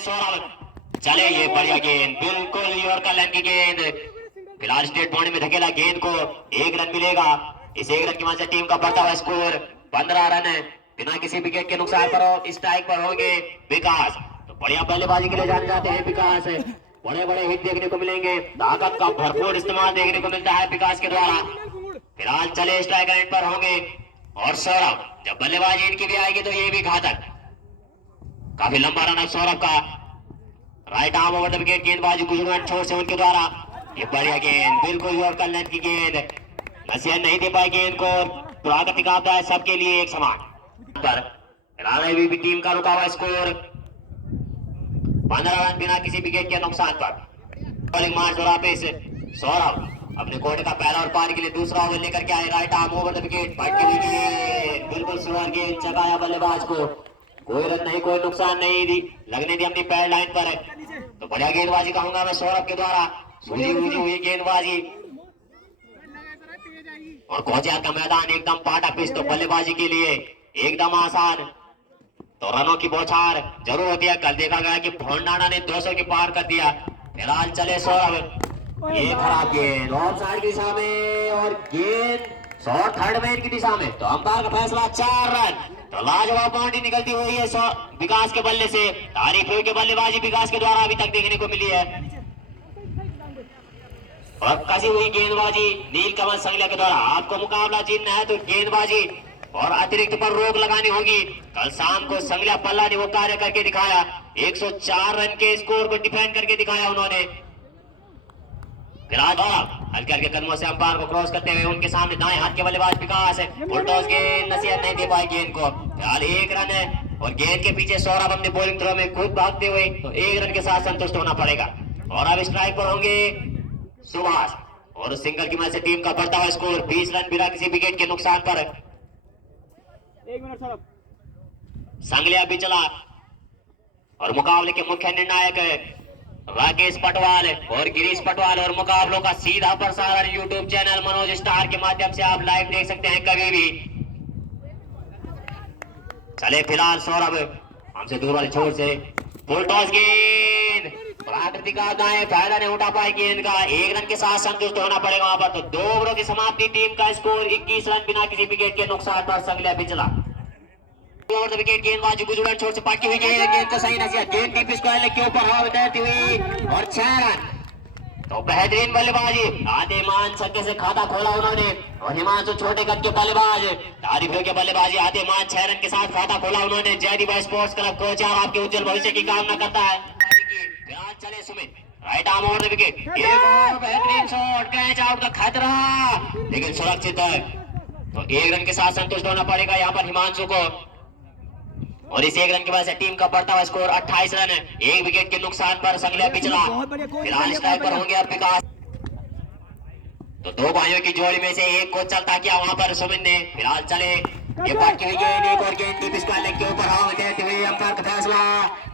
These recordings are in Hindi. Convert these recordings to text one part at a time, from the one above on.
सौरभ। चले ये बढ़िया गेंद, बिल्कुल यॉर्कर लाइन की गेंद। फिलहाल स्टेट बाउंड्री में धकेला गेंद को, 1 रन मिलेगा। इस 1 रन की वजह से टीम का बढ़ता हुआ स्कोर 15 रन है। बिना किसी विकेट के नुकसान पर स्ट्राइक पर होंगे विकास। तो बढ़िया बल्लेबाजी के लिए जाने जाते हैं विकास। बड़े बड़े हिट देखने को मिलेंगे, ताकत का भरपूर इस्तेमाल देखने को मिलता है विकास के द्वारा। फिलहाल चले स्ट्राइक रेट पर होंगे और सौरभ, जब बल्लेबाजी इनकी भी आएगी तो ये भी घातक। काफी लंबा रन सौरभ का, right arm over the wicket, गेंदबाजी गुजरात छोर से उनके द्वारा। ये बढ़िया गेंद, बिल्कुल यॉर्कर लाइन की गेंद, नसीहत नहीं दे पाए गेंद को। प्राकृतिक आपदा है सबके लिए एक समान। पर फिलहाल अभी भी टीम का रुका हुआ स्कोर 15 रन बिना किसी विकेट के नुकसान पर। बॉलिंग मार्च और वापिस सौरभ अपने कोर्ट का पहला और पारी के लिए दूसरा ओवर लेकर के आए, right arm over the wicket, बिल्कुल सुअर गेंद, चकाया बल्लेबाज को। कोई रन नहीं, कोई नुकसान नहीं दी, लगने दी अपनी पैर लाइन पर। तो बढ़िया गेंदबाजी कहूंगा मैं सौरभ के द्वारा, सुलझी हुई गेंदबाजी। और कोचियार का मैदान एकदम पाटा पिच, तो बल्लेबाजी के लिए एकदम आसान। तो रनों की बौछार जरूर होती है। कल देखा गया कि भोंडाना ने 200 के पार कर दिया। फिलहाल चले सौरभ, ये खराब गेंद ऑफ साइड की दिशा में और गेंद शॉर्ट थर्ड मैन की दिशा में। तो अंपायर का फैसला 4 रन। तो लाजवाब बाउंड्री निकलती हुई है विकास के बल्ले से। तारीफ हुई के बल्लेबाजी विकास के द्वारा अभी तक देखने को मिली है। और कसी हुई गेंदबाजी नील कमल संगलिया के द्वारा। आपको मुकाबला जीतना है तो गेंदबाजी और अतिरिक्त पर रोक लगानी होगी। कल शाम को संगलिया पल्ला ने वो कार्य करके दिखाया, 104 रन के स्कोर को डिफेंड करके दिखाया उन्होंने। हल्के हल्के कदमों से अंपायर को क्रॉस करते हुए उनके सामने दाएं हाथ के बल्लेबाज विकास है। बुलडॉज गेंद, नसीहत नहीं दे पाए गेंद को। फिलहाल 1 रन है और गेंद के पीछे सौरभ अपने बॉलिंग थ्रो में खुद भागते हुए, तो 1 रन के साथ संतुष्ट होना पड़ेगा। और अब स्ट्राइक पर होंगे सुभाष और सिंगल की मदद से टीम का बढ़ता हुआ स्कोर 20 रन बिना किसी विकेट के नुकसान पर। 1 मिनट सौरभ। संगलिया भी चला और मुकाबले के मुख्य निर्णायक राकेश पटवाल और गिरीश पटवाल। और मुकाबलों का सीधा प्रसारण यूट्यूब चैनल मनोज स्टार के माध्यम से आप लाइव देख सकते हैं कभी भी। चले फिलहाल सौरभ हमसे दूर वाले छोर से फुल टॉस गेंद, प्राकृतिक आपदाएं फायदा नहीं उठा पाए गेंद का। 1 रन के साथ संतुष्ट होना पड़ेगा वहां पर। तो 2 ओवरों की समाप्ति, टीम का स्कोर 21 रन बिना किसी विकेट के नुकसान पर। संगलिया पिछला ओवर द विकेट, गेंदबाजी गुजरात छोर से पाटी हुई गेंद को सही नसीहत, गेंद टिप स्क्वायर लेग के ऊपर हवा में तैरती हुई और 6 रन। तो बेहतरीन बल्लेबाजी, आदिमान छक्के से खाता खोला उन्होंने। और हिमांशु छोटे कद के बल्लेबाज, तारीफों के बल्लेबाजी, आदिमान 6 रन के साथ खाता खोला उन्होंने। जयदीप स्पोर्ट्स क्लब कोच आपके उज्जवल भविष्य की कामना करता है। चले Sumit, right arm over the wicket, एक और बेहतरीन शॉट, कैच आउट का खतरा लेकिन सुरक्षित है। तो 1 रन के साथ संतुष्ट होना पड़ेगा यहाँ पर हिमांशु को। और इस 1 रन की वजह से टीम का बढ़ता हुआ स्कोर 28 रन है, 1 विकेट के नुकसान पर। संगलिया पिछला, फिलहाल स्ट्राइक पर होंगे अब विकास। तो 2 भाइयों की जोड़ी में से एक को चलता किया वहां पर सुमित ने। फिलहाल चले ये पार्टी हुई गेंद, एक और गेंद टीप स्क्वायर लेग के ऊपर हवा देते हुए अंपायर का फैसला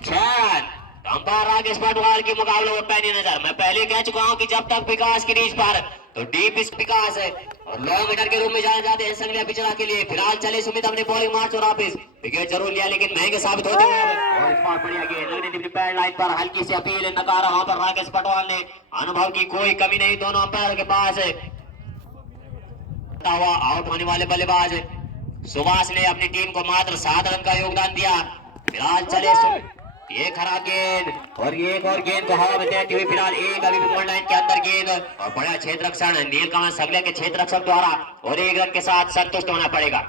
6 रन। अंपायर राकेश पटवाल की मुकाबले में पैनी नजर। मैं पहले कह चुका हूं कि जब तक विकास की रीच पर, तो डीप विकास है और लॉन्ग हिटर के रूप में जाने जाते हैं संगलिया पिछड़ा के लिए। फिलहाल चले सुमित अपने बॉलिंग मार्च और वापिस, विकेट जरूर लिया लेकिन महंगे साबित होते हुए। और इस बार बढ़िया गेंद, लगने दी पैड लाइन पर हल्की सी अपील, नकारा वहां पर राकेश पटवाल ने। अनुभव की कोई कमी नहीं दोनों अंपायर के पास है। आउट होने वाले बल्लेबाज सुभाष ने अपनी टीम को मात्र 7 रन का योगदान दिया। फिलहाल चले ये खराब गेंद और एक और गेंद को हवा में देती हुई। फिलहाल एक अभी भी गोल लाइन के अंदर गेंद और बड़ा क्षेत्र रक्षण नील कमल संगलिया के क्षेत्र रक्षक द्वारा, और 1 रन के साथ संतुष्ट होना पड़ेगा।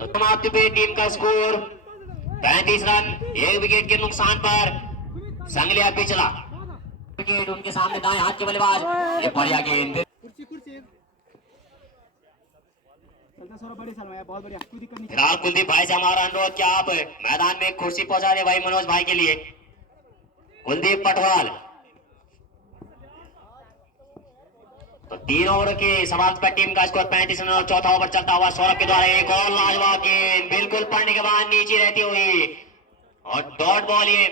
तो समाप्ति पे टीम का स्कोर 35 रन, 1 विकेट के नुकसान पर। संगलिया पिछला विकेट उनके सामने दाएं हाथ के बल्लेबाज, ये बढ़िया गेंद। बहुत बढ़िया, कोई दिक्कत नहीं। फिलहाल कुलदीप भाई से हमारा अनुरोध क्या आप मैदान में कुर्सी पहुंचा दे भाई मनोज भाई के लिए। कुलदीप पटवाल। तो 3 ओवर के समाप्त पर टीम का स्कोर 35 रन और चौथा ओवर चलता हुआ सौरभ के द्वारा एक और लाजवाब गेंद, बिल्कुल पड़ने के बाद नीचे रहती हुई और डॉट बॉल। ये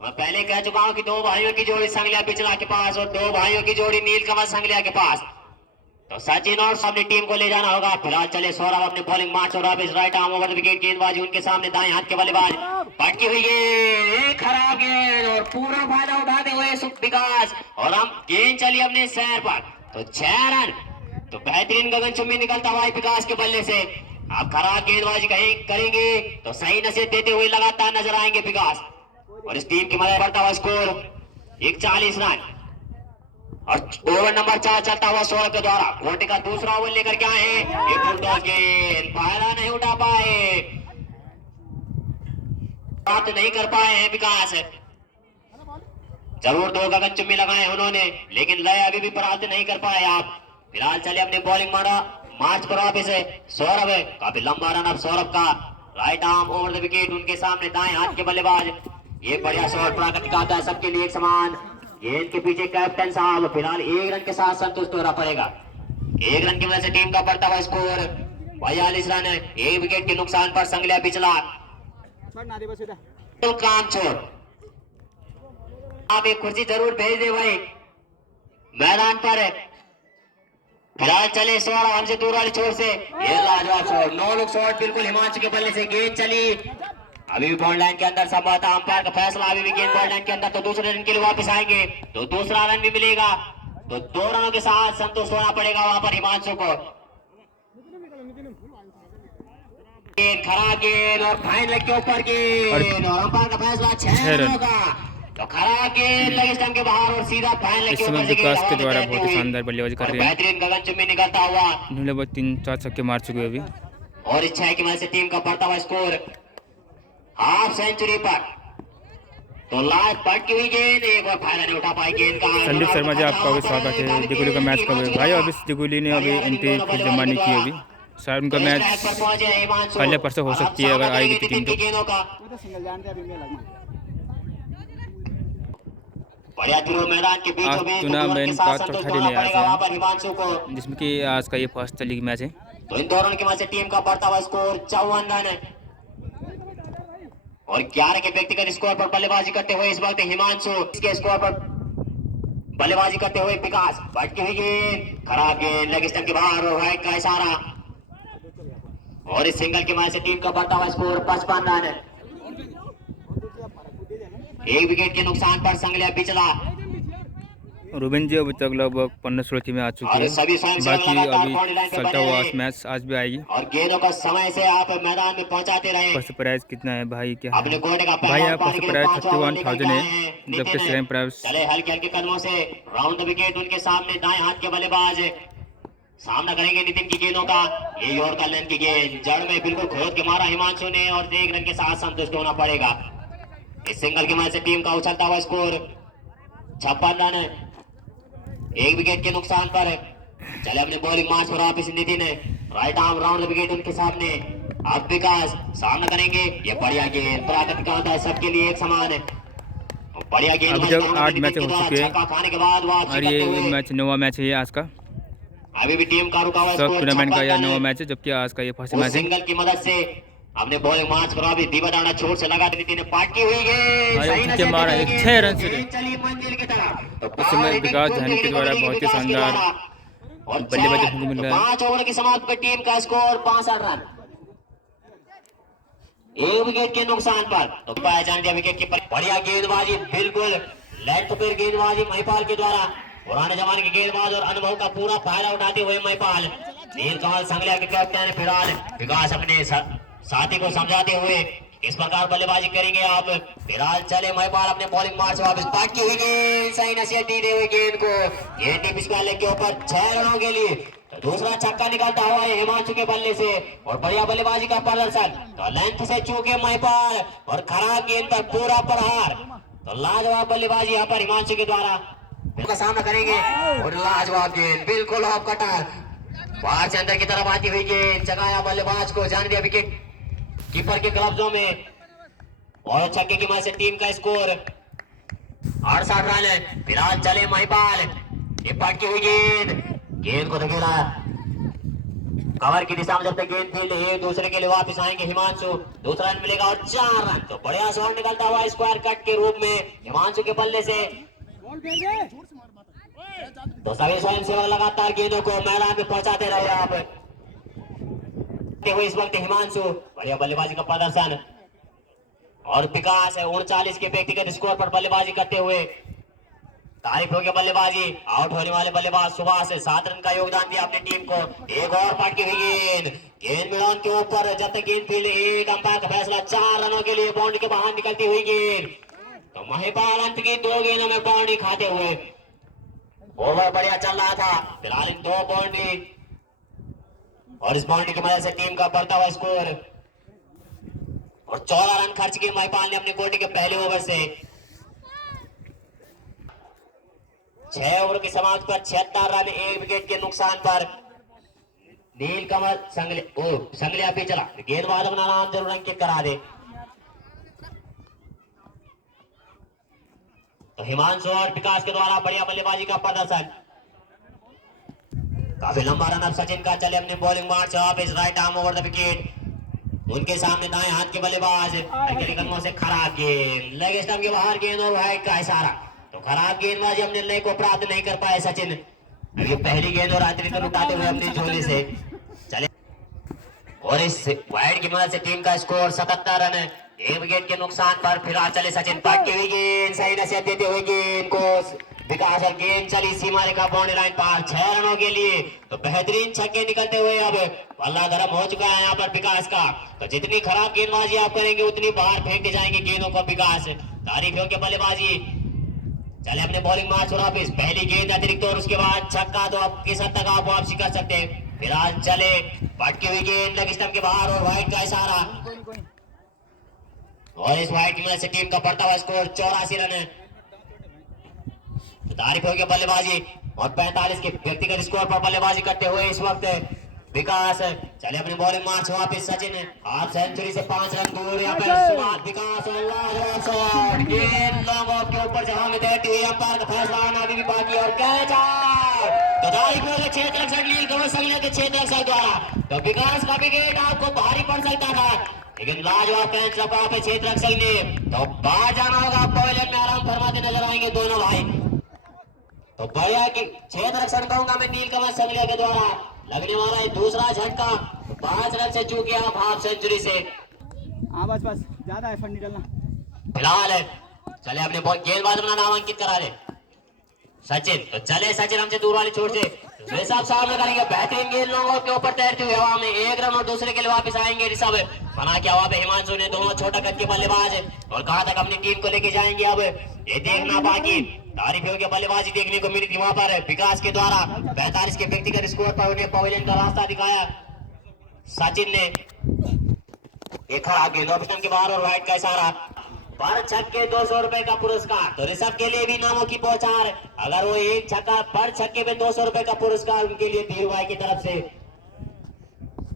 मैं पहले कह चुका हूं कि 2 भाइयों की जोड़ी संगलिया पिछला के पास और 2 भाइयों की जोड़ी नील कमल संगलिया के पास। तो सचिन और अपनी टीम को ले जाना होगा। फिलहाल चले सौरभ अपने बॉलिंग मार्च और वापिस, राइट आर्म ओवर विकेट, गेंदबाजी उनके सामने दाएं हाथ के बल्लेबाज, पटकी हुई गेंद, एक खराब गेंद और पूरा फायदा उठाते हुए विकास, और हम गेंद चली अपने शहर पर, तो 6 रन। तो बेहतरीन गगनचुंबी निकलता हुआ विकास के बल्ले से। अब खराब गेंदबाजी करेंगे तो सही नसीहत देते हुए लगातार नजर आएंगे विकास, और इस टीम की मदद बढ़ता हुआ स्कोर 41 रन। और ओवर नंबर 4 चलता हुआ सौरभ के द्वारा कोटे का दूसरा ओवर लेकर के आए हैं। ये बुलडॉग गेंद फायदा नहीं उठा पाए, प्राप्त नहीं कर पाए हैं विकास। जरूर 2 गगनचुंबी लगाए उन्होंने, लेकिन लय अभी भी प्राप्त नहीं कर पाए आप। फिलहाल चले अपने बॉलिंग मार्च पर वापिस है सौरभ। काफी लंबा रन अब सौरभ का, right arm over the wicket, उनके सामने दाएं हाथ के बल्लेबाज। ये बढ़िया शॉट प्राकृतिक आता है, सबके लिए एक समान। गेंद के पीछे कैप्टन साहब, फिलहाल 1 रन के साथ संतुष्ट होना पड़ेगा। 1 रन की वजह से टीम का बढ़ता हुआ स्कोर 42 रन है। 1 विकेट के नुकसान पर संगलिया पिछला तो काम छोड़। आप एक कुर्सी जरूर भेज दे भाई मैदान पर। फिलहाल चले सौरभ हमसे दूर वाली छोर से, ये लाजवाब शॉट, 9 लुक शॉट बिल्कुल हिमांशु के बल्ले से। गेंद चली अभी भी बॉल लाइन के अंदर, संभवतः अंपायर का फैसला अभी भी गेंद बॉल लाइन के अंदर, तो दूसरे रन के लिए वापस आएंगे, तो दूसरा रन भी मिलेगा, तो 2 रनों के साथ संतुष्ट होना पड़ेगा वहां पर हिमांशु को। खराब गेंद और फाइन लेग के ऊपर गेंद, और अंपायर का फैसला 6 रनों का, तो खराब गेंद लेग स्टंप के बाहर और सीधा फाइन लेग के ऊपर से विकास के द्वारा बहुत ही शानदार बल्लेबाजी कर रहे हैं। बेहतरीन गगनचुंबी निकलता हुआ, इन्होंने बहुत 3-4 छक्के मार चुके हैं अभी, और इस 6 की वजह से टीम का बढ़ता हुआ स्कोर हाफ सेंचुरी पर। तो लास्ट पट की हुई गेंद, एक बार फायदा नहीं उठा पाई गेंद का। संदीप शर्मा जी आपका भी स्वागत है दिगुली का मैच कवर। भाई अभी दिगुली ने अभी एंट्री फिर जमा नहीं की अभी, शायद उनका मैच पहले परसों हो सकती है अगर आएगी टीम तो। बढ़िया थ्रो मैदान के बीचों बीच, चुना मैन का चौथा दिन है हिमांशु को, जिसमें कि आज का ये फर्स्ट लीग मैच है। तो इन दोनों की वजह से टीम का बढ़ता हुआ स्कोर 54 रन है, और 11 के व्यक्तिगत स्कोर पर बल्लेबाजी करते हुए इस वक्त हिमांशु, इसके स्कोर पर बल्लेबाजी करते हुए विकास। भटकी हुई गेंद, खराब गेंद लेग स्टंप के बाहर, और राइट का इशारा, और इस सिंगल की वजह से टीम का बढ़ता हुआ स्कोर 55 रन है। 1 विकेट के नुकसान पर संगलिया पिछला। रूबेन जी अभी तक लगभग 15-16 में आ चुके हैं, बाकी अभी चलता हुआ मैच आज भी आएगी। और गेंदों का समय से आप मैदान में पहुंचाते रहे। फर्स्ट प्राइज कितना है भाई, क्या है अपने कोटे का भाई? यहाँ फर्स्ट प्राइज 31,000 है, जबकि सेकंड प्राइज चले हल्के हल्के कदमों से राउंड द विकेट, उनके सामने दाएं हाथ के बल्लेबाज सामना करेंगे नितिन की गेंदों का। ये यॉर्कर लेन की गेंद जड़ में बिल्कुल खोद के मारा हिमांशु ने, और 1 रन के साथ संतुष्ट होना पड़ेगा। इस सिंगल की वजह से टीम का उछलता हुआ स्कोर 56 रन है। 1 विकेट के नुकसान पर चले अपने बॉलिंग मार्च पर वापिस नितिन है, right arm round the wicket उनके सामने। अब विकास सामना करेंगे, ये बढ़िया गेंद प्राकृतिक होता है, सबके लिए एक समान है, बढ़िया गेंद। अभी तक 8 मैच हो चुके हैं, खाने के बाद और ये मैच 9वां मैच है आज का, अभी भी टीम का रुका हुआ सब टूर्नामेंट का यह 9वां मैच है, जबकि आज का ये फर्स्ट मैच है। सिंगल की मदद से हमने बॉलिंग मार्च पर अभी दीवा दाना छोर से लगा दी थी, पार्टी हुई गेंद सही छक्के मारा 6 रन से, चली मंजिल की तरफ। तो उसमें विकास धानी के द्वारा बहुत ही शानदार बल्लेबाजी देखने को मिल रहा है। 5 ओवर की समाप्त पर टीम का स्कोर 65 रन, 1 विकेट के नुकसान पर। तो पाया जान दिया विकेट कीपर, बढ़िया गेंदबाजी, बिल्कुल लेंथ पर गेंदबाजी महिपाल के द्वारा। पुराने जमाने के गेंदबाज और अनुभव का पूरा फायदा उठाते हुए महिपाल। नीलकमल संगलिया के कैप्टन फिलहाल विकास अपने साथी को समझाते हुए इस प्रकार बल्लेबाजी करेंगे आप। फिलहाल चले महिपाल अपने बॉलिंग मार्च वापस, पाट की हुई गेंद, सही नसीहत दी हुई गेंद को, गेंद टिप स्क्वायर लेग के ऊपर 6 रनों के लिए। तो दूसरा छक्का निकलता हुआ है हिमांशु के बल्ले से, और बढ़िया बल्लेबाजी का प्रदर्शन। तो लेंथ से चूके महिपाल, और खराब गेंद पर पूरा प्रहार। तो लाजवाब बल्लेबाजी यहाँ पर हिमांशु के द्वारा का सामना करेंगे, और लाजवाब गेंद बिल्कुल ऑफ कटर, बाहर से अंदर की तरफ आती हुई गेंद, जगाया बल्लेबाज को, जान दिया विकेट कीपर के कब्जों में, और छक्के की मदद से टीम का स्कोर 68 रन है। फिलहाल चले महिपाल, ये पटकी हुई गेंद को धकेला कवर की दिशा में, जब तक गेंद फील्ड एक दूसरे के लिए वापस आएंगे हिमांशु, दूसरा रन मिलेगा और 4 रन। तो बढ़िया शॉट निकलता हुआ स्क्वायर कट के रूप में हिमांशु के बल्ले से। तो सभी स्वयं सेवक लगातार गेंदों को मैदान में पहुंचाते रहे आप। इस वक्त हिमांशु, बढ़िया बल्लेबाजी का प्रदर्शन, और विकास है 39 के व्यक्तिगत स्कोर पर बल्लेबाजी करते हुए। तारीफ होगी बल्लेबाजी, आउट होने वाले बल्लेबाज सुभाष 7 रन का योगदान दिया अपनी टीम को। एक और पाट की हुई गेंद मैदान के ऊपर, जब तक गेंद फील्ड, एक अंपायर का फैसला 4 रनों के लिए बाउंड्री के बाहर निकलती हुई गेंद। तो महिपाल अंत की 2 गेंदों में बाउंड्री खाते हुए। ओवर बढ़िया चल रहा था, फिलहाल इन 2 बाउंड्री और इस बाउंड्री की मदद से टीम का बढ़ता हुआ स्कोर। और 14 रन खर्च किए महिपाल ने अपने कोटे के पहले ओवर से। 6 ओवर की समाप्ति पर 76 रन 1 विकेट के नुकसान पर नीलकमल संगलिया भी चला। गेंदबाज अपना नाम जरूर अंकित करा दे। तो हिमांशु और विकास के द्वारा बढ़िया बल्लेबाजी का प्रदर्शन। काफी लंबा रन अब सचिन का। चले अपने बॉलिंग मार्च वापस, right arm over the wicket. उनके सामने दाएं हाथ के बल्लेबाज कदमों से खराब गेंद, लेग स्टंप के बाहर गेंद और वाइड का इशारा। तो खराब गेंदबाजी अपने लय को प्राप्त नहीं कर पाए सचिन। अभी पहली गेंद और अतिरिक्त उठाते हुए अपनी झोली से चले। और इस वाइड की मदद से टीम का स्कोर 77 रन 1 विकेट के नुकसान पर। फिलहाल चले सचिन, पटकी हुई गेंद, सही नसीहत देते हुए गेंद को विकास और गेंद चली सीमा रेखा बाउंड्री लाइन पार 6 रनों के लिए। तो बेहतरीन छक्के निकलते हुए अब पल्ला गर्म हो चुका है यहाँ पर विकास का। तो जितनी खराब गेंदबाजी आप करेंगे उतनी बाहर फेंकते जाएंगे गेंदों को विकास। तारीफ हो के बल्लेबाजी। चले अपने बॉलिंग मार्च और वापिस, पहली गेंद अतिरिक्त और उसके बाद छक्का। तो अब किस हद तक आप वापसी कर सकते हैं। फिलहाल चले, पटकी हुई गेंद लेग स्टंप के बाहर और वाइड का इशारा। और इस वाइड की मदद से टीम का बढ़ता हुआ स्कोर 84 रन है। तारीफ हो गया बल्लेबाजी और 45 के व्यक्तिगत स्कोर पर बल्लेबाजी करते हुए इस वक्त विकास। चले अपने बॉलिंग मार्च वापस, सचिन हाफ सेंचुरी से 5 रन दूर। यहाँ पर विकास गेंद लॉन्ग ऑफ के ऊपर से हवा में तैरती हुई, अंपायर का फैसला आना अभी भी बाकी और कैच आउट। तो तारीफ हो गया क्षेत्र रक्षक नीलकमल संगलिया के क्षेत्र रक्षक द्वारा। तो विकास का विकेट आपको भारी पड़ सकता था, लेकिन लाजवाब कैच लगा पे क्षेत्र रक्षक ने। तो बाहर जाना होगा, पवेलियन में आराम फरमाते नजर आएंगे दोनों भाई। तो बढ़िया की क्षेत्र रक्षण कहूंगा मैं नीलकमल संगलिया के द्वारा। लगने वाला है दूसरा झटका, 5 रन से चूके आप हाफ सेंचुरी से। हाँ बस ज्यादा एफर्ट नहीं डालना। फिलहाल चले अपने गेंदबाज अपना नाम अंकित करा दे सचिन। तो चले सचिन हमसे दूर वाली छोर से ऋषभ सामने करेंगे, बेहतरीन गेंद लोगों के ऊपर तैरती हुई हवा में 1 रन और दूसरे के लिए वापस आएंगे ऋषभ। बना के हवा पे हिमांशु ने, दोनों छोटा कद के बल्लेबाज और कहां तक अपनी टीम को लेके जाएंगे अब ये देखना बाकी। तारीफ हो गया बल्लेबाजी देखने को मिली थी वहां पर विकास के द्वारा। 45 के व्यक्तिगत स्कोर पर उन्हें पवेलियन का रास्ता दिखाया सचिन ने। एक खराब गेंद ऑप्शन के बाहर और वाइड का इशारा पर छक्के 200 रुपए का पुरस्कार। तो ऋषभ के लिए भी नामों की पहुंचार, अगर वो एक छक्का पर छक्के में 200 रुपए का पुरस्कार उनके लिए धीरू भाई की तरफ से।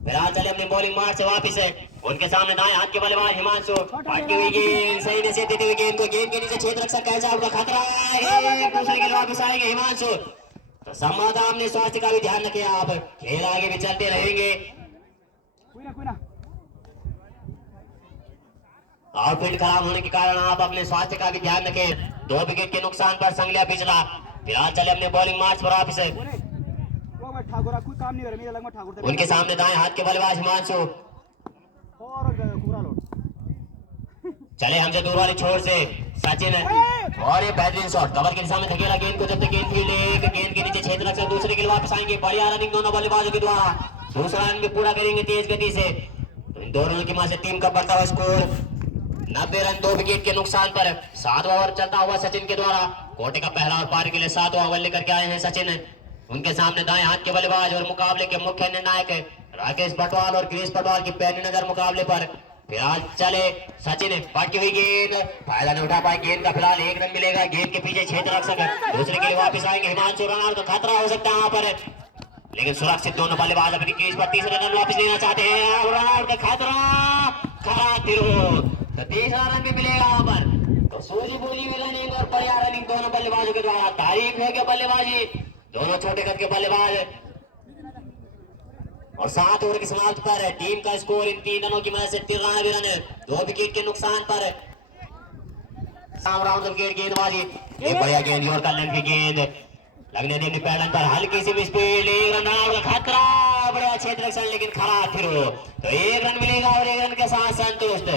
फिलहाल चले अपनी बॉलिंग मार्च से वापिस है, उनके सामने दाएं हाथ के बल्लेबाज हिमांशु, पटकी हुई गेंद, सही नसीहत देते हुए गेंद को गेंद के नीचे क्षेत्र रक्षक कैच आउट का खतरा है। दूसरे के लिए वापिस आएंगे हिमांशु। तो संवाददाता अपने स्वास्थ्य का भी ध्यान रखें, आप खेल आगे भी चलते रहेंगे। कोई ना आउटफील्ड खराब होने के कारण आप अपने स्वास्थ्य का भी ध्यान रखें। 2 विकेट के नुकसान पर संगलिया पिछला। फिलहाल चले अपने बॉलिंग मार्च पर वापस है, ठाकुर कोई काम नहीं कर मेरा लगमा ठाकुर। उनके सामने दाएं हाथ के बल्लेबाज हिमांशु। और चले हमसे दूर वाली छोर से सचिन और ये बेहतरीन शॉट, कवर के दिशा में धकेला गेंद को, जब तक गेंद फील्ड एक गेंद के नीचे क्षेत्र रक्षक दूसरे के लिए वापस आएंगे। बढ़िया रनिंग दोनों बल्लेबाजों के द्वारा, दूसरा रन भी पूरा करेंगे तेज गति से। तो इन दोनों की मदद से टीम का बढ़ता हुआ स्कोर 90 रन 2 विकेट के नुकसान पर। 7वां ओवर चलता हुआ सचिन के द्वारा। कोटे का पहला और पारी के लिए 7वां ओवर लेकर के आए हैं सचिन। उनके सामने दाएं हाथ के बल्लेबाज और मुकाबले के मुख्य निर्णायक राकेश बटवाल और गिरीश बटवाल की पैनी नजर मुकाबले पर। फिलहाल चले सचिन, पटकी हुई गेंद, फायदा नहीं उठा पाए गेंद का। फिलहाल 1 रन मिलेगा, गेंद के पीछे क्षेत्र रक्षक दूसरे के लिए वापस आएंगे हिमांशु। रन तो खतरा हो सकता है यहाँ पर, लेकिन सुरक्षित दोनों बल्लेबाज अपनी क्रीज पर तीसरे रन वापस लेना चाहते हैं। रन आउट का खतरा, खराब तिरहुत। तो तीसरा रन भी मिलेगा यहाँ पर। तो सूझी बूझी हुई रनिंग और बढ़िया रनिंग दोनों बल्लेबाजों के द्वारा। तारीफ है कि बल्लेबाजी दोनों छोटे कद के बल्लेबाज। और 7 ओवर की समाप्त पर टीम का स्कोर इन 3 रनों की मदद से 93 रन 2 विकेट के नुकसान पर। राउंड विकेट गेंदबाजी, एक बढ़िया गेंद और कल्याण की गेंद लगने देने पैडल पर हल्की सी स्पीड, 1 रन आउट का खतरा, बढ़िया क्षेत्र रक्षण लेकिन खराब फिर। तो 1 रन मिलेगा और 1 रन के साथ संतुष्ट।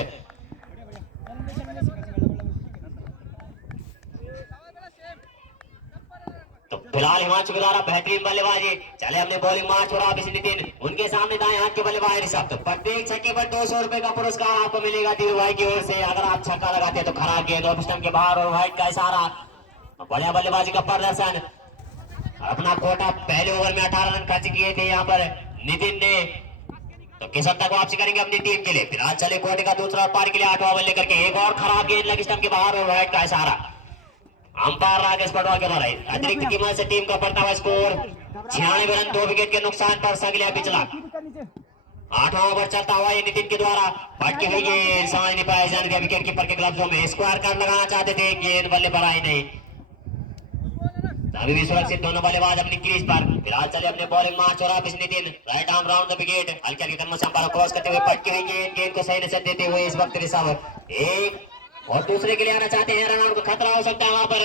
फिलहाल हिमांशु के द्वारा बेहतरीन बल्लेबाजी। चले अपने बॉलिंग मार्च और आप इसी नितिन उनके सामने दाएं हाथ के बल्लेबाज ऋषभ। तो प्रत्येक छक्के पर 200 रुपए का पुरस्कार आपको मिलेगा धीरू भाई की ओर से। अगर आप छक्का लगाते हैं तो खराब गेंद और स्टंप के बाहर और वाइड का इशारा। बढ़िया बल्लेबाजी का प्रदर्शन। अपना कोटा पहले ओवर में 18 रन खर्च किए थे यहाँ पर नितिन ने। तो किस हद तक वापसी करेंगे अपनी टीम के लिए। फिलहाल चले कोटे का दूसरा पार के लिए 8वां ओवर लेकर के। एक और खराब गेंद लगी स्टंप के बाहर और वाइड का इशारा। अंपायर राकेश पटवा के द्वारा अतिरिक्त कीमत से टीम का बढ़ता हुआ स्कोर 96 रन 2 विकेट के नुकसान पर संगलिया पिछला। 8वां ओवर चलता हुआ ये नितिन के द्वारा भटकी हुई गेंद समझ नहीं पाया जाने दिया विकेट कीपर के ग्लव्सों में। स्क्वायर कार्ड लगाना चाहते थे, गेंद बल्ले पर आई नहीं। अभी भी सुरक्षित दोनों बल्लेबाज अपनी क्रीज पर। फिलहाल चले अपने बॉलिंग मार्च और आप इस Nitin right arm round the wicket. हल्के हल्के कदमों से अंपायर क्रॉस करते हुए भटकी हुई गेंद को सही नजर देते हुए इस वक्त ऋषभ एक और दूसरे के लिए आना चाहते हैं। रनआउट को खतरा हो सकता है वहां पर।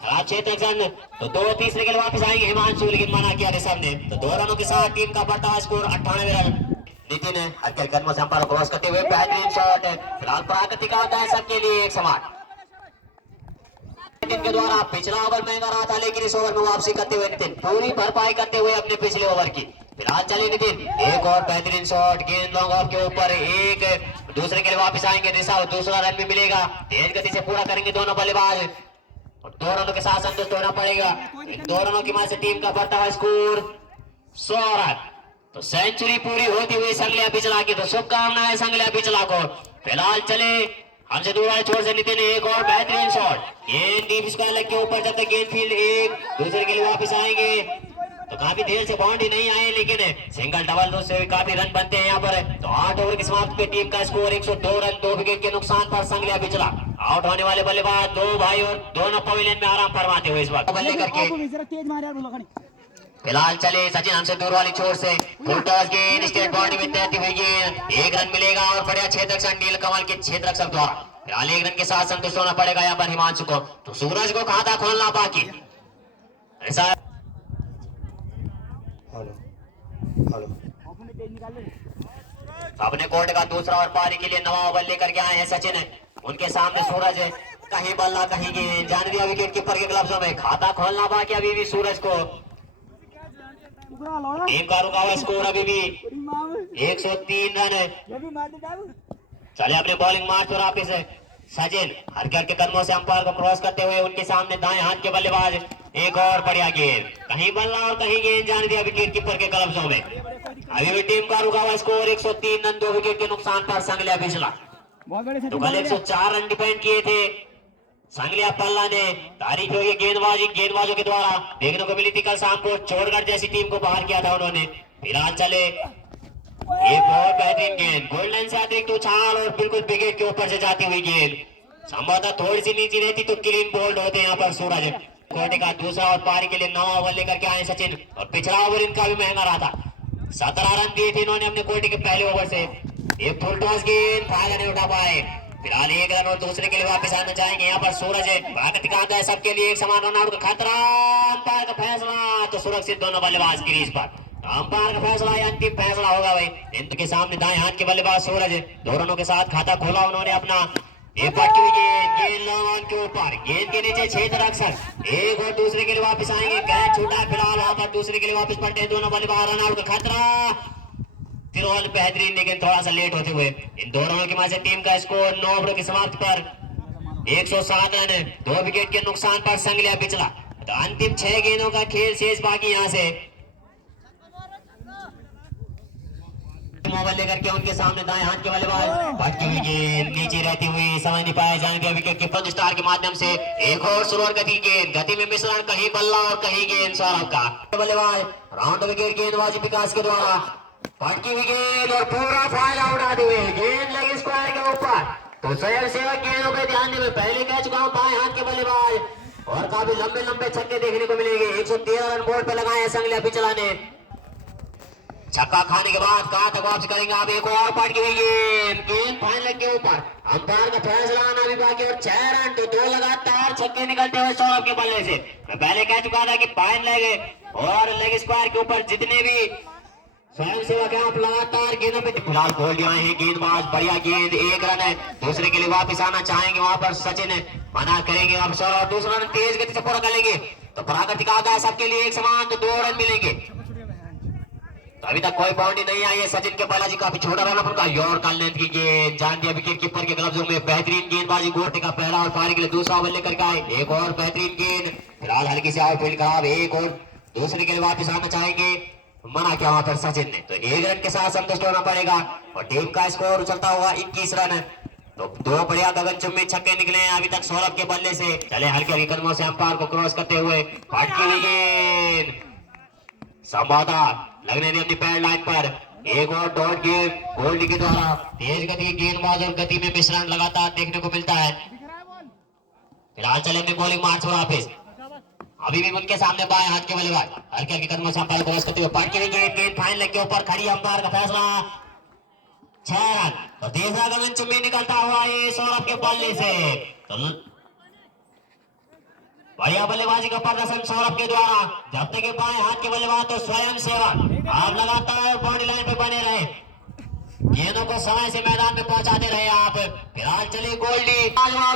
खराब क्षेत्र रन तो 2 तीसरे के लिए वापस आएंगे हिमांशु, लेकिन मना किया ऋषभ ने। तो 2 रनों के साथ टीम का बढ़ता हुआ स्कोर 98 रन। नितिन हल्के कदमों से अंपायर क्रॉस करते हुए बेहतरीन शॉट। फिलहाल प्राकृतिक आता है सबके लिए एक समान। नितिन के द्वारा पिछला ओवर महंगा रहा था, लेकिन इस ओवर में वापसी करते हुए नितिन पूरी भरपाई करते हुए अपने पिछले ओवर की। फिलहाल चले नितिन एक और बेहतरीन शॉट, गेंद लॉन्ग ऑफ के ऊपर। एक दूसरे के लिए वापस आएंगे ऋषभ, दूसरा रन भी मिलेगा। तेज गति से पूरा करेंगे दोनों बल्लेबाज और 2 रनों के साथ संतुष्ट होना पड़ेगा। 2 रनों की मदद से टीम का बढ़ता हुआ स्कोर 100 रन। तो सेंचुरी पूरी होती हुई संगलिया पिछला की। तो शुभकामनाएं संगलिया पिछला को। फिलहाल चले हमसे दूर वाले छोर से नितिन एक और बेहतरीन शॉट, गेंद डीप स्क्वायर लेग के ऊपर। जब तक गेंद फील्ड एक दूसरे के लिए वापस आएंगे तो काफी देर से बाउंड्री नहीं आई, लेकिन सिंगल डबल से काफी रन बनते हैं यहाँ पर। तो 8 ओवर की समाप्ति पे टीम का स्कोर 102 रन 2 विकेट के नुकसान पर संगलिया पिछला। आउट होने वाले बल्लेबाज 2 भाई और दोनों पवेलियन में आराम फरमाते हुए इस वक्त बल्ले करके। फिलहाल चले सचिन हमसे दूर वाली छोर से फुल टॉस गेंद स्टेट बाउंड्री में तैरती हुई गेंद। 1 रन मिलेगा और बढ़िया क्षेत्र रक्षक नील कमल के क्षेत्र रक्षक द्वारा। फिलहाल 1 रन के साथ संतुष्ट होना पड़ेगा यहाँ पर हिमांशु को। तो सूरज को खाता खोलना बाकी। ऐसा अपने कोर्ट का दूसरा और पारी के लिए नवा ओवर लेकर के आए हैं सचिन। उनके सामने सूरज है, कहीं बल्ला कहीं गेंद, जाने दिया विकेट कीपर के ग्लव्सों में। खाता खोलना बाकी अभी भी सूरज को। टीम का रुका हुआ स्कोर अभी भी 103 रन है। चले अपने बॉलिंग मार्च और वापिस सचिन हल्के के कदमों से अंपायर को क्रॉस करते हुए उनके सामने दाएं हाथ के बल्लेबाज। एक और बढ़िया गेंद, कहीं बल्ला और कहीं गेंद, जाने दिया विकेट कीपर के ग्लव्सों में। अभी भी टीम का रुका हुआ स्कोर 103 रन 2 विकेट के नुकसान पर संगलिया पिछला। तो कल 104 रन डिपेंड किए थे संगलिया पल्ला ने। तारीफ हुई गेंदबाजों के द्वारा देखने को मिली थी कल शाम को। चोरगढ़ जैसी टीम को बाहर किया था उन्होंने। फिलहाल चले एक बहुत बेहतरीन गेंद, गोल्डन से अतिरिक्त उछाल और बिल्कुल विकेट के ऊपर से जाती हुई गेंद। संभवतः थोड़ी सी नीचे रहती तो क्लीन बोल्ड होते यहाँ पर सूरज। कोटे का दूसरा और पारी के लिए 9वां ओवर लेकर के आए सचिन और पिछला ओवर इनका भी महंगा रहा था। 17 रन दिए थे इन्होंने अपने कोटे के पहले ओवर से। एक फुल टॉस गेंद फायदा नहीं उठा पाए। फिलहाल 1 रन और दूसरे के लिए वापस आना चाहेंगे यहाँ पर सूरज है। प्राकृतिक आता है सबके लिए एक समान रनआउट का खतरा। अंपायर का फैसला तो सुरक्षित दोनों बल्लेबाज क्रीज पर। अंपायर का फैसला या अंतिम फैसला होगा भाई। इनके सामने दाएं हाथ के बल्लेबाज सूरज है। 2 रनों के साथ खाता खोला उन्होंने अपना। एक पटकी हुई गेंद लॉन्ग ऑन के ऊपर, गेंद के नीचे क्षेत्र रक्षक। एक और दूसरे के लिए वापस आएंगे, कैच छूटा। फिलहाल वहां पर दूसरे के लिए वापस पलटे दोनों बल्लेबाज। रनआउट का खतरा फिलहाल बेहतरीन, लेकिन थोड़ा सा लेट होते हुए। इन 2 रनों की वजह से टीम का स्कोर 9 ओवरों की समाप्ति पर 107 रन 2 विकेट के नुकसान पर संगलिया पिछला। तो अंतिम 6 गेंदों का खेल शेष बाकी यहाँ से। ओवर लेकर के उनके सामने दाएं हाथ के बल्लेबाज। भटकी हुई गेंद नीचे रहती हुई समझ नहीं पाया जाने दिया विकेट कीपर स्टार के माध्यम से। एक और स्लोअर गति गेंद, गति में मिश्रण, कहीं बल्ला और कहीं गेंद सौरभ का। बल्लेबाज राउंड विकेट गेंदबाजी विकास के द्वारा। भटकी हुई गेंद और पूरा फायदा उठाते हुए गेंद लगी स्क्वायर के ऊपर। तो स्वयं सेवक गेंदों पे ध्यान देवे। पहले कह चुका हूं बाएं हाथ के बल्लेबाज और काफी लंबे लंबे छक्के देखने को मिलेंगे। 113 रन बोर्ड पे लगाए हैं संगलिया पिछला ने। छक्का खाने के बाद कहां तक वापस करेंगे आप। एक और पटकी हुई गेंद फाइनल के ऊपर। अंपायर का फैसला आना भी बाकी और 6 रन। तो 2 लगातार छक्के निकलते हुए सौरभ के बल्ले से। मैं पहले कह चुका था कि फाइन लेग और लेग स्क्वायर के ऊपर जितने भी स्वयं सेवक है आप लगातार गेंदों पे। फिलहाल खोल दिया है गेंदबाज, बढ़िया गेंद, 1 रन है। दूसरे के लिए वापस आना चाहेंगे वहां पर सचिन मना करेंगे अब सर और दूसरा रन तेज गति से पूरा करेंगे। तो तो प्राकृतिक आपदा है सबके लिए एक समान, तो 2 रन मिलेंगे। तो अभी तक कोई बाउंड्री नहीं आई है। सचिन के बालाजी काफी छोटा रन उनका योर काल लेंथ की गेंद जान दिया विकेट कीपर के ग्लव्सों में। बेहतरीन गेंदबाजी, गोटे का पहला और पारी के लिए दूसरा ओवर लेकर के आए। एक और बेहतरीन गेंद, फिलहाल हल्की से आउटफील्ड खराब, एक और दूसरे के लिए वापस आना चाहेंगे, मना किया वहां पर सचिन ने। तो 1 रन के साथ संतुष्ट होना पड़ेगा और टीम का स्कोर उछलता हुआ 21 रन। तो 2 बढ़िया गगनचुंबी छक्के निकले हैं अभी तक सौरभ के बल्ले से। चले हल्के हल्के कदमों से अंपायर को क्रॉस करते हुए, फटकी हुई गेंद संभवतः लगने दी अपनी पैड लाइन पर। एक और डॉट गेम गोल्डी के द्वारा। तेज गति की गेंदबाज और गति में मिश्रण लगातार देखने को मिलता है। फिलहाल चले अपनी बॉलिंग मार्च पर वापस। अभी भी उनके सामने बाएं हाथ के बल्लेबाज हल्के हल्के कदमों से अंपायर क्रॉस करते हुए, फटकी हुई गेंद फाइन लेग के ऊपर खड़ी, अंपायर का फैसला 6 रन। तो तीसरा गगनचुंबी निकलता हुआ ये सौरभ के बल्ले से। तो बढ़िया बल्लेबाजी का प्रदर्शन सौरभ के द्वारा। जब तक बाएं हाथ के बल्लेबाज तो स्वयं सेवक आप लगातार बाउंड्री लाइन पे बने रहे, गेंदों को समय से मैदान में पहुंचाते रहे आप। फिलहाल चले गोल्डी,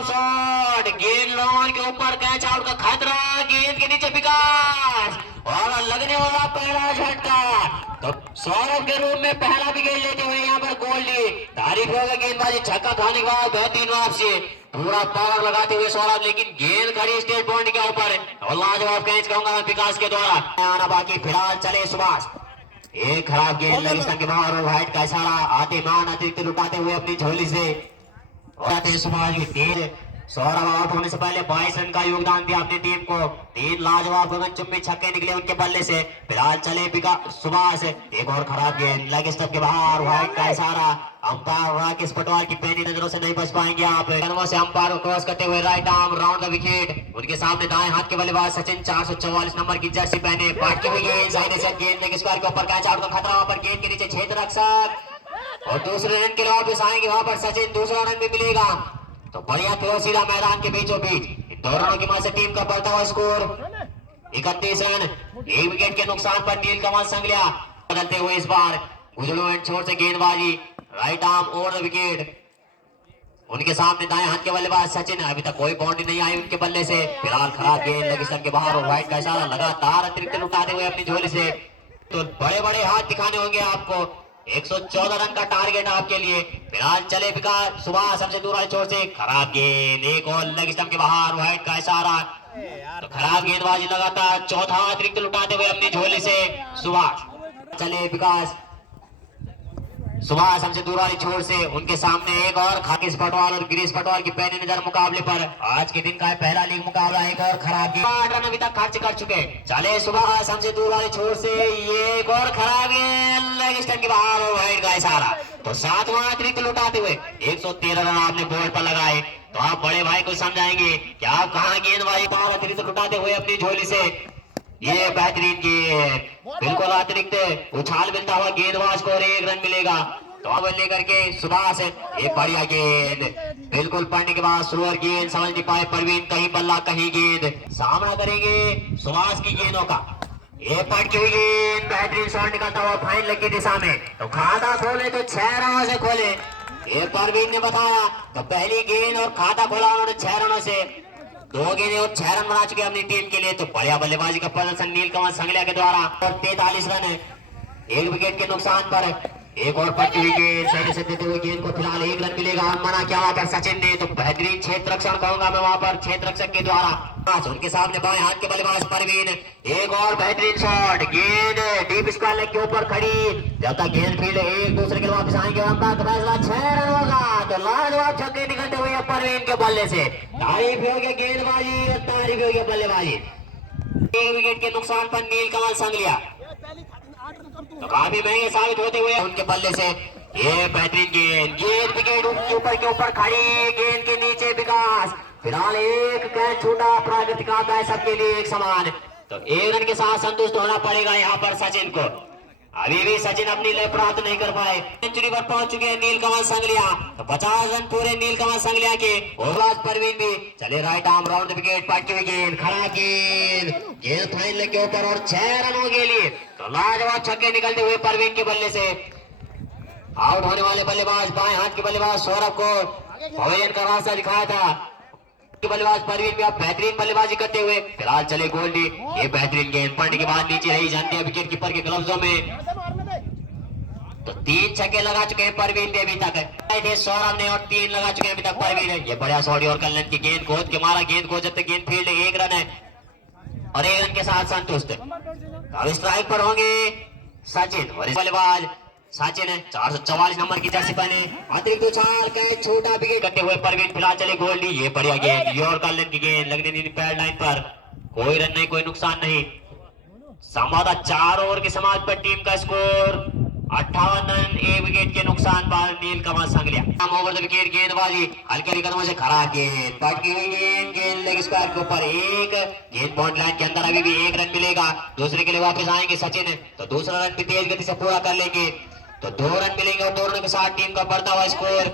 शॉट, गेंद लॉन के ऊपर, कैच आउट का खतरा, गेंद के नीचे विकास और लगने वाला पहला झटका। तो सौरभ के रूप में पहला विकेट लेते हुए यहाँ पर गोल्डी। तारीफ होगा गेंदबाजी, छक्का खाने के बाद बेहतरीन वापसी, पूरा पावर लगाते हुए सौरभ, लेकिन गेंद खड़ी स्टेट बाउंड्री के ऊपर और लाजवाब कैच कहूंगा मैं विकास के द्वारा आना बाकी। फिलहाल चले सुभाष, एक खराब गेंद लगी स्टंप के बाहर और वाइट का इशारा, आते मान अतिरिक्त लुटाते हुए अपनी झोली से और आते सुभाष की तेज। सौरभ आउट होने से पहले 22 रन का योगदान दिया अपनी टीम को। 3 लाजवाब गगनचुंबी छक्के निकले उनके बल्ले से। फिलहाल चले सुभाष, एक और खराब गेंद लेग स्टंप के बाहर, वाइट का इशारा, अंपायर राकेश पटवार की पैनी नजरों से नहीं बच पाएंगे आप। कदमों से अंपायर को क्रॉस करते हुए right arm round the wicket. उनके सामने दाएं हाथ के बल्लेबाज सचिन 444 नंबर की जर्सी पहने, फटकी हुई गेंद साइड से गेंद लेग स्क्वायर के ऊपर, कैच आउट का खतरा वहां पर, गेंद के नीचे क्षेत्र रक्षक और दूसरे रन के लिए वापस आएंगे वहां पर सचिन, दूसरा रन भी मिलेगा। तो बढ़िया थ्रो सीधा मैदान के बीचों बीच। इन दोनों की मदद से टीम का बढ़ता हुआ स्कोर 31 रन। 1 विकेट के नुकसान पर नीलकमल संगलिया बदलते हुए इस बार उजलों एंड छोर से गेंदबाजी, right arm over the wicket. उनके सामने दाएं हाथ के बल्लेबाज सचिन, अभी तक कोई बाउंड्री नहीं आई उनके बल्ले से। फिलहाल खराब गेंद लगी सर के बाहर और वाइट का इशारा, लगातार अतिरिक्त लुटाते हुए अपनी झोली से। तो बड़े बड़े हाथ दिखाने होंगे आपको। 114 रन का टारगेट आपके लिए। फिलहाल चले विकास, सुभाष सबसे दूर वाले छोर से, खराब गेंद, एक और लेग स्टंप के बाहर, वाइट का इशारा। तो खराब गेंदबाजी, लगातार चौथा अतिरिक्त लुटाते हुए अपनी झोली से सुभाष। चले विकास, सुभाष हमसे दूर वाली छोर से, उनके सामने एक और खाकिस पटवाल और गिरीश पटवाल की पैनी नजर मुकाबले पर। आज के दिन का है पहला लीग मुकाबला। एक और खराब गेंद, 8 रन अभी तक खर्च कर चुके। चले सुभाष हमसे दूर वाली छोर से, ये एक और खराब गेंद लेग स्टंप के बाहर और वाइड का इशारा। तो 7वां अतिरिक्त लुटाते हुए 113 रन आपने बोर्ड पर लगाए। तो आप बड़े भाई को समझाएंगे कि आप कहाँ गेंदबाजी बाहर अतिरिक्त लुटाते हुए अपनी झोली से। ये बेहतरीन गेंद, बिल्कुल अतिरिक्त उछाल मिलता हुआ गेंदबाज को और 1 रन मिलेगा। तो अब लेकर के सुभाष, एक बढ़िया गेंद, बिल्कुल पढ़ने के बाद स्लोअर गेंद, समझ नहीं पाए परवीन, कहीं बल्ला कहीं गेंद। सामना करेंगे सुभाष की गेंदों का। ये पटकी हुई गेंद, बेहतरीन शॉट निकलता हुआ फाइन लेग की दिशा में। तो खाता खोले तो 6 रनों से खोले, ये परवीन ने बताया। तो पहली गेंद और खाता खोला उन्होंने 6 रनों से। 2 गेंदें और 6 रन बना चुके अपनी टीम के लिए। तो बढ़िया बल्लेबाजी का प्रदर्शन नीलकमल संगलिया के द्वारा और 43 रन है 1 विकेट के नुकसान पर। एक और पटकी हुई गेंद, साइड से देते हुए गेंद को फिलहाल 1 रन मिलेगा। मना क्या वहां पर सचिन ने। तो बेहतरीन क्षेत्र रक्षण कहूंगा मैं वहां पर क्षेत्र रक्षक के द्वारा। उनके सामने बाएं हाथ के बल्लेबाज परवीन, एक और बेहतरीन शॉट, गेंद डीप स्क्वायर लेग के ऊपर खड़ी। जब तक गेंद फील्ड एक दूसरे के वापस आएंगे अंपायर का फैसला 6 रन होगा। तो लाजवाब छक्के निकलते हुए परवीन के बल्ले से। तारीफ हो गया गेंदबाजी और तारीफ हो गया बल्लेबाजी। 1 विकेट के नुकसान पर नीलकमल संगलिया तो काफी महंगे साबित होते हुए उनके बल्ले से। ये बेहतरीन गेंद, गेंद विकेट के ऊपर खड़ी, गेंद के नीचे विकास। फिलहाल एक कैच छूटा, प्राकृतिक आता है सबके लिए एक समान। तो 1 रन के साथ संतुष्ट होना पड़ेगा यहाँ पर सचिन को। अभी भी सचिन अपनी लय प्राप्त नहीं कर पाए। सेंचुरी पर पहुंच चुके हैं नीलकमल संगलिया। तो 50 रन पूरे नीलकमल संगलिया के। ओवरऑल परवीन भी चले राइट आर्म राउंड विकेट, पटकी हुई गेंद, खराब गेंद, गेंद फाइन लेग के ऊपर और 6 रनों के लिए। तो लाजवाब छक्के निकलते हुए परवीन के बल्ले से। आउट होने वाले बल्लेबाज बाएं हाथ के बल्लेबाज सौरभ को पवेलियन का रास्ता दिखाया था। बल्लेबाज परवीन भी अब बेहतरीन बल्लेबाजी करते हुए फिलहाल चले गोल्डी। ये बेहतरीन गेंद पड़ने के बाद नीचे रही जाती है विकेट कीपर के ग्लव्सों में। तो 3 छक्के लगा चुके हैं परवीन भी अभी तक। सौरभ ने और 3 लगा चुके हैं अभी तक परवीन है। ये बढ़िया शॉट और कल्याण की गेंद खोद के मारा, गेंद को जब तक गेंद फील्ड 1 रन है और 1 रन के साथ संतुष्ट। अब स्ट्राइक पर होंगे सचिन और इस बल्लेबाज सचिन है 444 नंबर की जर्सी पहने। अतिरिक्त उछाल कैच छोटा विकेट करते हुए परवीन फिलहाल चले गोल्डी। ये बढ़िया गेंद और कल्याण की गेंद लगने दी पैड लाइन पर, कोई रन नहीं, कोई नुकसान नहीं। संवादा 4 ओवर के समाज पर टीम का स्कोर 58 रन, 1 विकेट के नुकसान पर Neel Kamal संगलिया। Over the wicket गेंदबाजी हल्के कदमों से खड़ा गेंद पटकी हुई गेंद लेग स्क्वायर के ऊपर, एक गेंद पॉइंट लाइन के अंदर अभी भी 1 रन मिलेगा। दूसरे के लिए वापस आएंगे सचिन, तो दूसरा रन भी तेज गति से पूरा कर लेंगे तो 2 रन मिलेंगे और 2 रन के साथ टीम का बढ़ता हुआ स्कोर।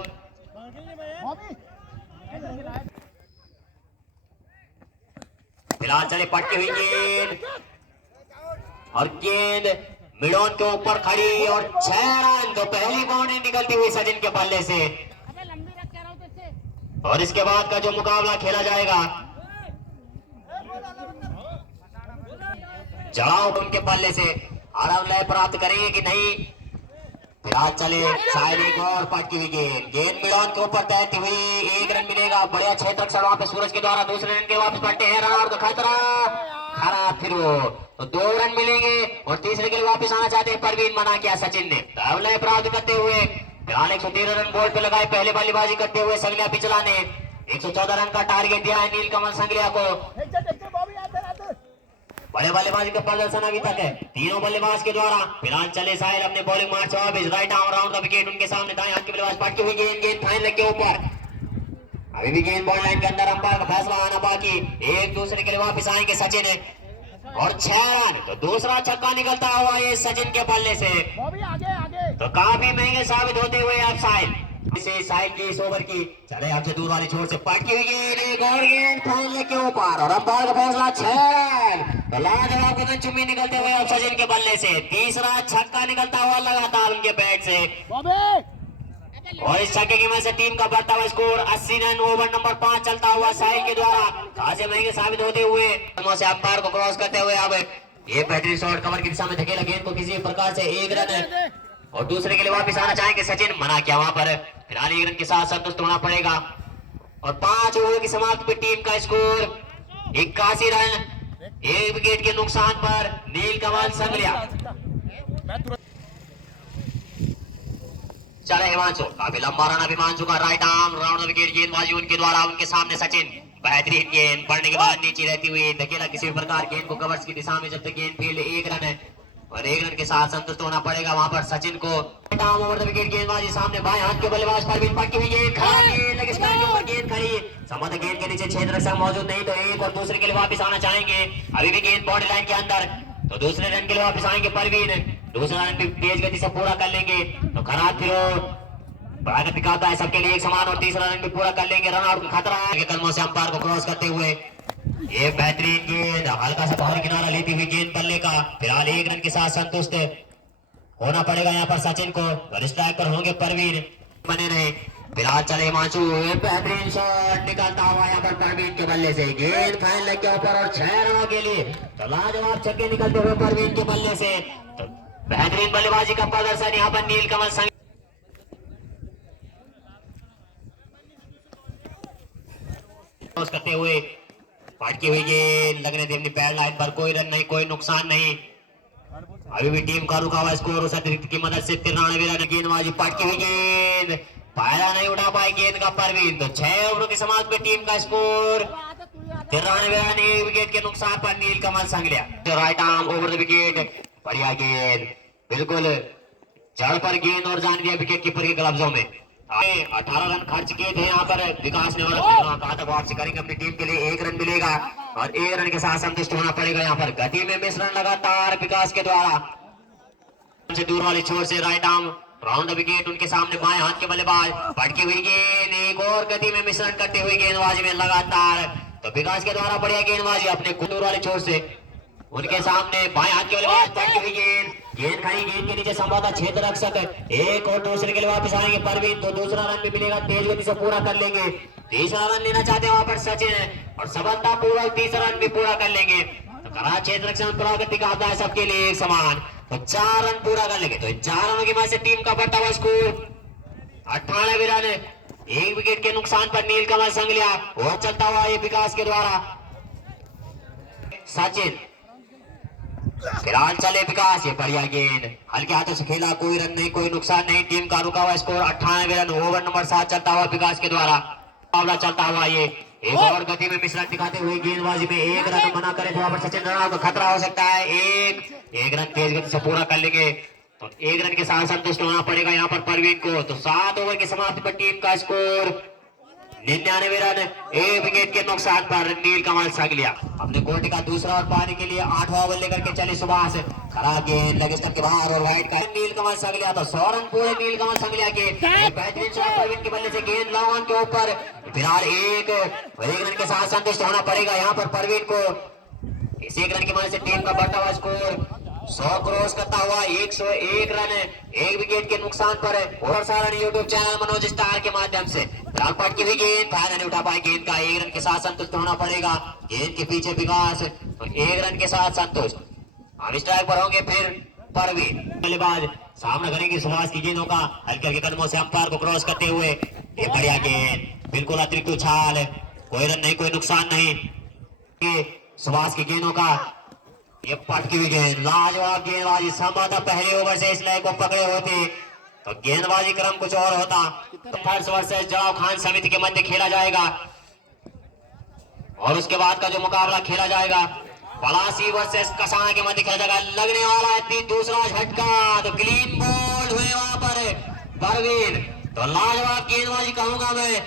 फिलहाल चले पटकी हुई गेंद और गेंद मिडोन के ऊपर खड़ी और 6 रन। तो पहली बाउंड्री निकलती हुई सचिन के बल्ले से और इसके बाद का जो मुकाबला खेला जाएगा जवाब उनके बल्ले से आराम लय प्राप्त करेंगे कि नहीं। फिलहाल चले साइड एक और पटकी हुई गेंद मिडोन के ऊपर तैरती हुई, 1 रन मिलेगा। बढ़िया क्षेत्र वहां पे सूरज के द्वारा दूसरे रन के वापस पड़ते हैं रन और खतरा खराब फिर वो तो 2 रन मिलेंगे और तीसरे के लिए वापस आना चाहते हैं परवीन, मना किया सचिन ने। लय प्राप्त करते हुए फिलहाल 113 रन बोर्ड पे लगाए पहले बल्लेबाजी करते हुए संगलिया पिछला ने 114 रन का टारगेट दिया है नील कमल संगलिया को। बड़े बल्लेबाजी का प्रदर्शन अभी तक है तीनों बल्लेबाज के द्वारा। फिलहाल चले साहिल अपने बॉलिंग मार्च वापस right arm round the wicket उनके सामने दाएं हाथ के बल्लेबाज पटकी हुई गेंद फाइन लेग के ऊपर, अभी भी गेंद बॉल लाइन के अंदर अंपायर का फैसला आना बाकी। एक दूसरे के लिए वापस आएंगे सचिन और 6 रन। तो दूसरा छक्का निकलता हुआ ये सचिन के बल्ले से तो काफी महंगे साबित होते हुए अब साहिल साहिल की इस ओवर की चले हमसे दूर वाली छोर से पटकी हुई गेंद, एक और गेंद फाइन लेग के ऊपर और अंपायर का फैसला 6 रन। तो लाजवाब कदम चुम्मी निकलते हुए अब सचिन के बल्ले से तीसरा छक्का निकलता हुआ लगातार उनके बैट से और इस छक्के की वजह से टीम का बढ़ता हुआ स्कोर 80 रन। ओवर नंबर 5 चलता हुआ साहिल के द्वारा खासे महंगे साबित होते हुए से अंपायर को क्रॉस करते हुए अब ये बेहतरीन शॉट कवर की दिशा में धकेला गेंद को किसी प्रकार से 1 रन और दूसरे के लिए वापस आना चाहेंगे सचिन, मना किया वहां पर। फिलहाल 1 रन के साथ संतुष्ट होना पड़ेगा और 5 ओवर की समाप्ति पर टीम का स्कोर 81 रन, 1 विकेट के नुकसान पर नील कमल संगलिया। चले हिमांशु काफी लंबा रन अभी हिमांशु का राइट आर्म राउंड विकेट गेंदबाजी उनके द्वारा उनके सामने सचिन बेहतरीन गेंद पड़ने के बाद नीचे रहती हुई धकेला किसी भी प्रकार गेंद को कवर्स की दिशा में जब तक गेंद फील्ड 1 रन है और 1 रन के साथ संतुष्ट होना पड़ेगा वहां पर सचिन को। ओवर द विकेट गेंदबाजी सामने बाएं हाथ के बल्लेबाज परवीन पटकी हुई गेंद लेग स्क्वायर के ऊपर गेंद खड़ी संबंध गेंद के नीचे क्षेत्र रक्षक मौजूद नहीं तो एक और दूसरे के लिए वापस आना चाहेंगे। अभी भी गेंद बॉडी लाइन के अंदर तो दूसरे रन के लिए वापस आएंगे परवीन, दूसरा रन भी तेज गति से पूरा कर लेंगे तो खराब फिर प्रागत दिखाता है सबके लिए एक समान और तीसरा रन भी पूरा कर लेंगे। रन आउट खतरा है कदमों से अंपायर को क्रॉस करते हुए ये बेहतरीन गेंद हल्का सा बाहर किनारा लेती हुई गेंद बल्ले का। फिलहाल 1 रन के साथ संतुष्ट होना पड़ेगा यहाँ पर सचिन को और स्ट्राइक पर होंगे परवीन बने रहे। फिलहाल चले हिमांशु बेहतरीन शॉट निकालता हुआ यहाँ पर परवीन के बल्ले से गेंद फाइन लेग के ऊपर और 6 रनों के लिए तो लाजवाब छक्के निकलते हुए परवीन के बल्ले से तो बेहतरीन बल्लेबाजी का प्रदर्शन यहाँ पर नील कमल संग करते हुए पटकी हुई गेंद लगने दी अपनी पैड लाइन पर, कोई रन नहीं, कोई नुकसान नहीं। अभी भी टीम का रुका हुआ स्कोर उस अतिरिक्त की मदद से 93 रन गेंदबाजी पटकी हुई गेंद फायदा नहीं उठा पाई गेंद का परवीन। तो 6 ओवरों की समाप्ति पे टीम का स्कोर 93 रन, 1 विकेट के नुकसान पर नील कमल संगलिया। तो right arm over the wicket बढ़िया गेंद बिल्कुल जड़ पर गेंद और जान दिया विकेट कीपर के ग्लव्सों में। 18 रन खर्च किए थे यहाँ पर विकास ने और कहा था वापसी करेंगे अपनी टीम के लिए 1 रन मिलेगा और 1 रन के साथ संतुष्ट होना पड़ेगा। यहाँ पर गति में मिश्रण लगातार विकास के द्वारा से दूर वाली छोर से राइट आर्म राउंड विकेट उनके सामने बाएं हाथ के बल्लेबाज पटकी हुई गेंद एक और गति में मिश्रण करते हुए गेंदबाजी में लगातार तो विकास के द्वारा बढ़िया गेंदबाजी अपने दूर वाली छोर से उनके सामने बाएं हाथ के बल्लेबाज पटकी हुई गेंद खड़ी गेंद के नीचे संभवतः क्षेत्र रक्षक एक और दूसरे के लिए वापस आएंगे परवीन तो दूसरा रन भी मिलेगा, तेज गति से पूरा कर लेंगे तीसरा रन लेना चाहते हैं वहां पर सचिन और सफलता पूर्वक तीसरा रन भी पूरा कर लेंगे तो करा क्षेत्र रक्षण प्रागति का आता है सबके लिए एक समान। तो 4 रन पूरा कर लेंगे तो 4 रनों की मदद से टीम का बढ़ता हुआ स्कोर 98 रन। एक विकेट के नुकसान पर नीलकमल संगलिया और चलता हुआ ये विकास के द्वारा सचिन फिलहाल चले विकास। ये बढ़िया गेंद हल्के हाथों से खेला, कोई रन नहीं, कोई नुकसान नहीं, टीम का रुका हुआ स्कोर 98 रन। ओवर नंबर 7 चलता हुआ विकास के द्वारा मुकाबला चलता हुआ ये एक और गति में मिश्रण दिखाते हुए गेंदबाजी में एक रन बना करे तो वहां पर सचिन रन का खतरा हो सकता है। एक रन तेज गति से पूरा कर लेंगे तो 1 रन के साथ संतुष्ट होना पड़ेगा यहाँ पर परवीन को। तो 7 ओवर की समाप्ति पर टीम का स्कोर 99 रन। 1 विकेट के नुकसान पर नीलकमल संगलिया अपने कोर्ट का दूसरा और पाने के लिए 8वां ओवर लेकर के चले सुभाष। खरा गेंद लगे स्टंप के बाहर और वाइड का नीलकमल संगलिया। तो 100 रन पूरे नीलकमल संगलिया के। बेहतरीन शॉट परवीन के बल्ले से गेंद लॉन के ऊपर फिलहाल 1 रन के साथ संतुष्ट होना पड़ेगा यहाँ पर परवीन को। इस 1 रन की मदद से टीम का बढ़ता हुआ स्कोर 100 क्रॉस करता हुआ 101 रन। 1 विकेट के नुकसान पर और सारा यूट्यूब चैनल मनोज स्टार के माध्यम से पट की हुई गेंद फायदा नहीं उठा पाए गेंद का। 1 रन के साथ संतुष्ट होना पड़ेगा। गेंद के पीछे विकास तो 1 रन के साथ संतुष्ट। अब स्ट्राइक पर होंगे फिर परवीन। बल्लेबाज सामना करेंगे सुभाष की गेंदों का हल्के हल्के कदमों से अंपायर को क्रॉस करते हुए। ये बढ़िया गेंद बिल्कुल अतिरिक्त उछाल, कोई रन नहीं, कोई नुकसान नहीं। सुभाष की गेंदों का ये पट की हुई गेंद लाजवाब गेंदबाजी। संभवतः पहले ओवर से इस लय को पकड़े होते तो गेंदबाजी क्रम कुछ और होता। तो फर्स्ट वर्सेस जवाब खान समिति के मध्य खेला जाएगा और उसके बाद का जो मुकाबला खेला जाएगा पलासी वर्सेस कसाना के मध्य खेला जाएगा। लगने वाला है दूसरा झटका तो क्लीन बोल्ड हुए वहां पर परवीन। तो लाजवाब गेंदबाजी कहूंगा मैं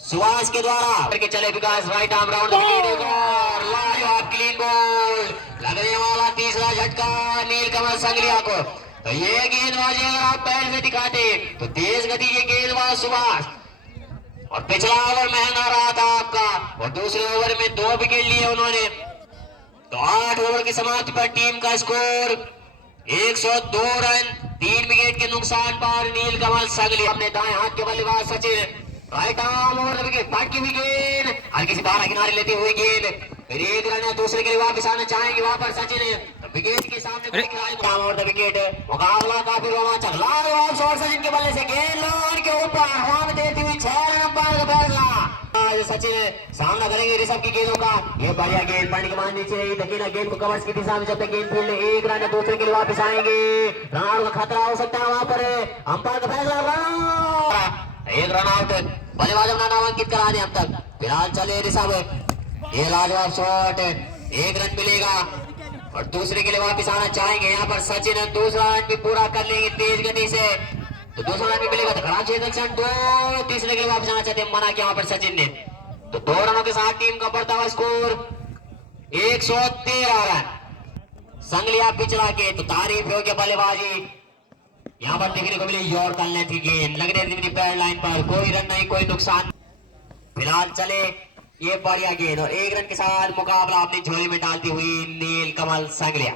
सुभाष के द्वारा करके चले विकास राइट आर्म राउंड लाजवाब क्लीन बोल्ड। लगने वाला तीसरा झटका नीलकमल संगलिया को। तो ये गेंदबाजी अगर आप पैर में दिखाते तो तेज गति के गेंदबाज सुभाष और पिछला ओवर महंगा रहा था आपका और दूसरे ओवर में 2 विकेट लिए उन्होंने। तो 8 ओवर की समाप्ति पर टीम का स्कोर 102 रन। 3 विकेट के नुकसान पर नीलकमल संगलिया। अपने दाएं हाथ के बल्लेबाज Sachin right arm over wicket पट की हुई गेंद हल्की सी बाहर किनारे लेते हुए गेंद फिर 1 रन दूसरे के लिए वापस आना चाहेंगे वहां पर सचिन। विकेट के सामने विकेट मुकाबला काफी रोमांचक। लाजवाब शॉट सचिन के बल्ले से गेंद लॉन के ऊपर हवा में देती हुई 6 रन अंपायर का फैसला। सचिन सामना करेंगे ऋषभ की गेंदों का। ये बढ़िया गेंद पड़ने के बाद नीचे धकेला गेंद को कवर्स की दिशा में जब तक गेंद फील्ड 1 रन दूसरे के लिए वापस आएंगे। रन का खतरा हो सकता है वहां पर अंपायर का फैसला। Run 1 run out. बल्लेबाज अपना नामांकित करा दे अब तक। फिलहाल चले ऋषभ। ये लाजवाब शॉट 1 रन मिलेगा और दूसरे के लिए वापस आना चाहेंगे यहाँ पर सचिन। दूसरा रन भी पूरा कर लेंगे तेज गति से तो दूसरा रन भी मिलेगा। तो खराब क्षेत्र 2 तीसरे के लिए वापस आना चाहते हैं, मना किया वहां पर सचिन ने। तो 2 रनों के साथ टीम का बढ़ता हुआ स्कोर 113 रन। संगलिया पिछला के तो तारीफ योग्य बल्लेबाजी यहाँ पर देखने को मिली। यॉर्कर लेती गेंद लगने थी पैर लाइन पर, कोई रन नहीं, कोई नुकसान। फिलहाल चले ये बढ़िया गेंद और 1 रन के साथ मुकाबला अपनी झोली में डालती हुई नीलकमल संगलिया।